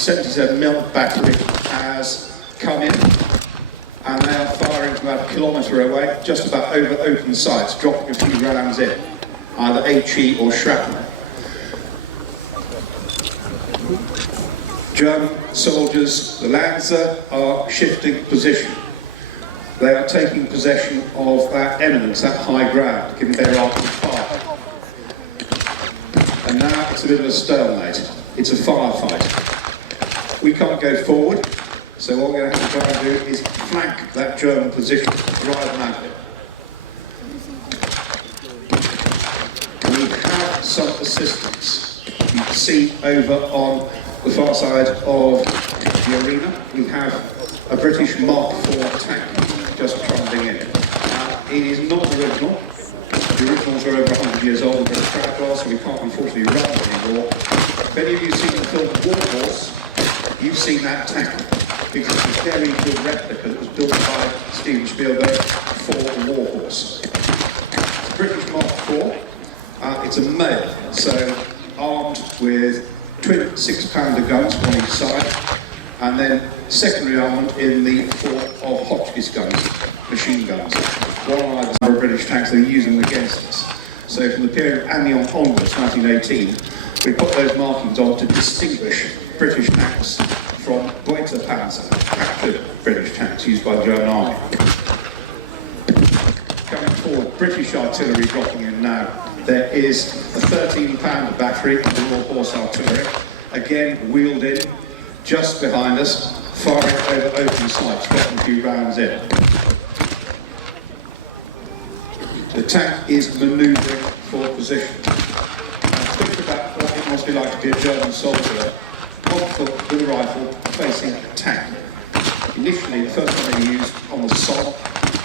77mm battery has come in, and they are firing from about a kilometre away, just about over open sights, dropping a few rounds in, either HE or shrapnel. German soldiers, the Lancer, are shifting position. They are taking possession of that eminence, that high ground, giving their artillery fire. And now it's a bit of a stalemate. It's a firefight. We can't go forward, so what we're going to have to try and do is flank that German position, drive them out of it. We have some assistance. You can see over on the far side of the arena, we have a British Mark IV tank just trundling in. It is not original. The originals are over 100 years old, but it's crap glass, so we can't unfortunately run it anymore. If any of you have seen the film War Horse, you've seen that tank, because it's a very good replica that was built by Steven Spielberg for War Horse. It's a British Mark IV. It's a male, so armed with twin 6-pounder guns on each side, and then secondary armament in the form of Hotchkiss guns, machine guns. One on either side of British tanks, they're using them against us. So from the period of Amiens onwards, 1918, we put those markings on to distinguish British tanks from Deutsche Panzer, captured British tanks used by the German Army. Coming forward, British artillery dropping in now. There is a 13-pounder battery of the Raw Horse artillery, again wheeled in, just behind us, firing over open sights, dropping a few rounds in. The tank is manoeuvring for position. Now think about what it must be like to be a German soldier, on foot with a rifle, facing a tank. Initially, the first one they used on the Somme,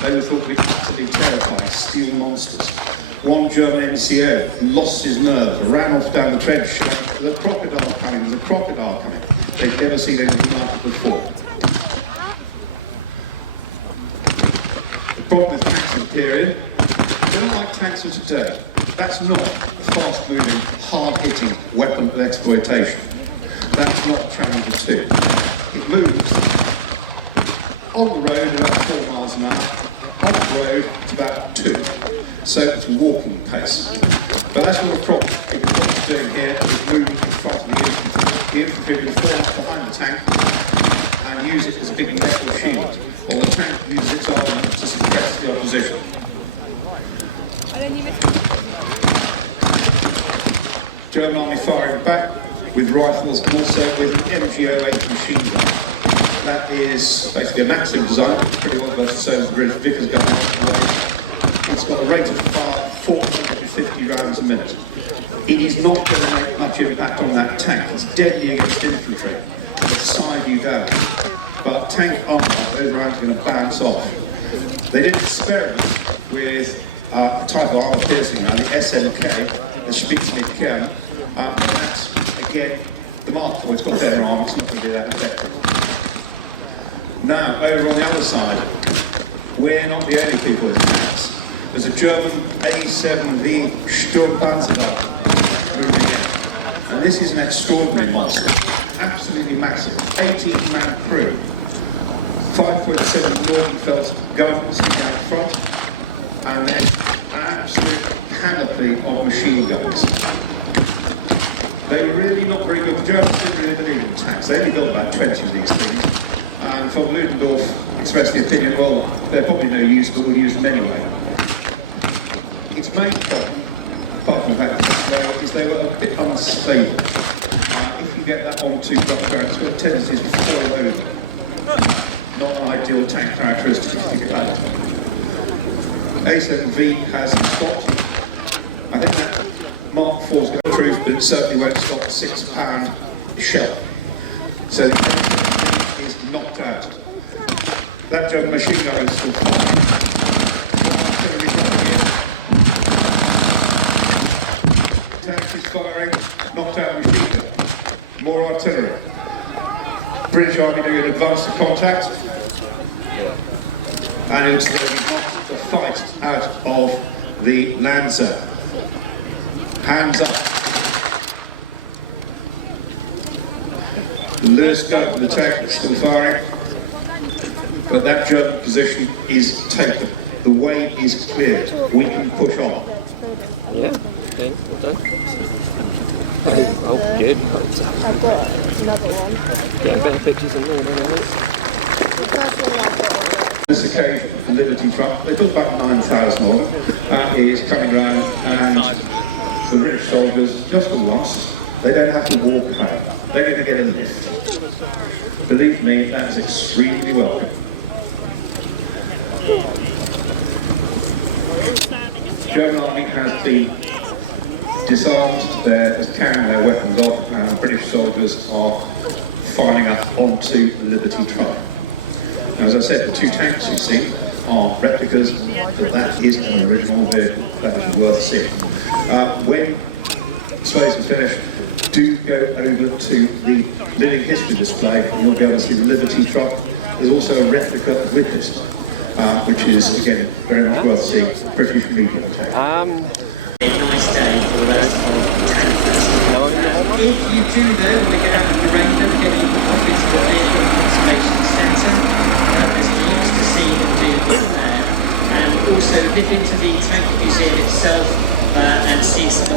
they were thought to be absolutely terrifying, steel monsters. One German NCO lost his nerve, ran off down the trench, shouting, "There's a crocodile coming, there's a crocodile coming." They'd never seen anything like it before. The problem with tanks in the period, they're not like tanks of today. That's not a fast-moving, hard-hitting weapon of exploitation. That's not Challenger 2. It moves on the road at about 4 miles an hour, off the road it's about 2. So it's walking pace. But that's not a problem, because what it's doing here is moving in front of the infantry. The infantry will form up behind the tank and use it as a big metal shield, while the tank uses its armament to suppress the opposition. German Army firing back with rifles and also with an MG08 machine gun. That is basically a Maxim design, pretty well the same as the British Vickers gun. It's got a rate of fire 450 rounds a minute. It is not going to make much impact on that tank. It's deadly against infantry. It'll side you down. But tank armour, those rounds are going to bounce off. They did experiment with a type of armour piercing round, the SMK, the Spitzenkern. That's, again, the Mark IV. It's got better armour, it's not going to be that effective. Now, over on the other side, we're not the only people with tanks. There's a German A7V Sturmpanzerwagen moving in. And this is an extraordinary monster. Absolutely massive. 18-man crew. 5.7 Nordenfeld guns out front. And then an absolute panoply of machine guns. They were really not very good. The Germans didn't really believe in tanks. They only built about 20 of these things. And von Ludendorff expressed the opinion, well, they're probably no use, but we'll use them anyway. Its main problem, apart from the fact that they were a bit unstable. If you get that onto rough ground, it's got a tendency to fall over. Not an ideal tank characteristic to think about it. A7V has stopped. I think that Mark IV's going to prove, but it certainly won't stop a 6-pound shell. So the A7V is knocked out. That German machine gun is still firing. Tank is firing, knocked out machine gun. More artillery. British Army doing an advance to contact. And it's going to be knocked the fight out of the Lancer. Hands up. The Lewis gun and the tank is still firing, but that German position is taken. The way is cleared. We can push on. Yeah, okay, well done. Oh, good. I've got another one. Getting better pictures than normal, isn't it? The first one I've got on This occasion, the Liberty truck, they took about 9,000 of them, is coming round, and the British soldiers, just for once, they don't have to walk home. They're going to get a lift. Believe me, that's extremely welcome. The German army has been disarmed, they're carrying their weapons off, and British soldiers are filing up onto the Liberty truck. Now, as I said, the two tanks you've seen are replicas, but that is an original vehicle. That is worth seeing. When displays are finished, do go over to the living history display, and you'll be able to see the Liberty truck. There's also a replica with this, which is, again, very much worth seeing. British media take. A nice day for the rest of Tankfest. If you do though want to get out of the rain, don't forget you can pop into the Vehicle Conservation Centre. There's lots to see and do there. And also nip into the Tank Museum itself and see some